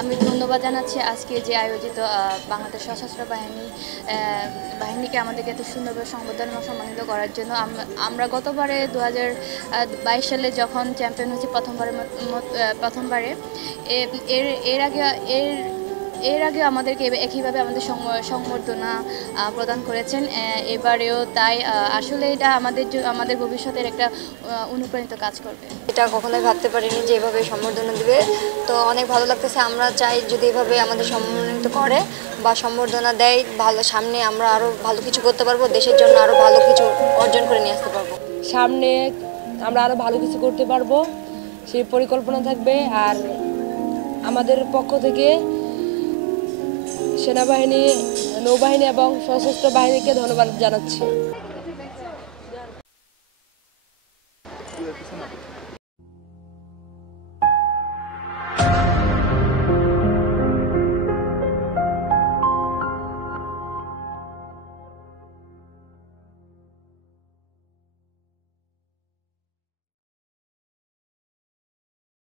আমি ধন্যবাদ জানাচ্ছি আজকে যে আয়োজিত বাংলাদেশ সশস্ত্র বাহিনীকে আমাদেরকে এত সুন্দরভাবে সংবর্ধনা এবং সম্মানিত করার জন্য। আমরা গতবারে 2022 সালে যখন চ্যাম্পিয়ন হয়েছি প্রথমবারে এর আগে আমাদেরকে একইভাবে আমাদের সংবর্ধনা প্রদান করেছেন। এবারেও তাই আসলে এটা আমাদের ভবিষ্যতের একটা অনুপ্রাণিত কাজ করবে। এটা কখনোই ভাবতে পারিনি যে এভাবে সম্বর্ধনা দিবে, তো অনেক ভালো লাগতেছে। আমরা চাই যদি এভাবে আমাদের সম্মানিত করে বা সম্বর্ধনা দেয়, ভালো সামনে আমরা আরও ভালো কিছু করতে পারবো, দেশের জন্য আরও ভালো কিছু অর্জন করে নিয়ে আসতে পারবো। সামনে আমরা আরও ভালো কিছু করতে পারবো সেই পরিকল্পনা থাকবে। আর আমাদের পক্ষ থেকে সেনাবাহিনী, নৌবাহিনী এবং সশস্ত্র বাহিনীকে ধন্যবাদ জানাচ্ছি।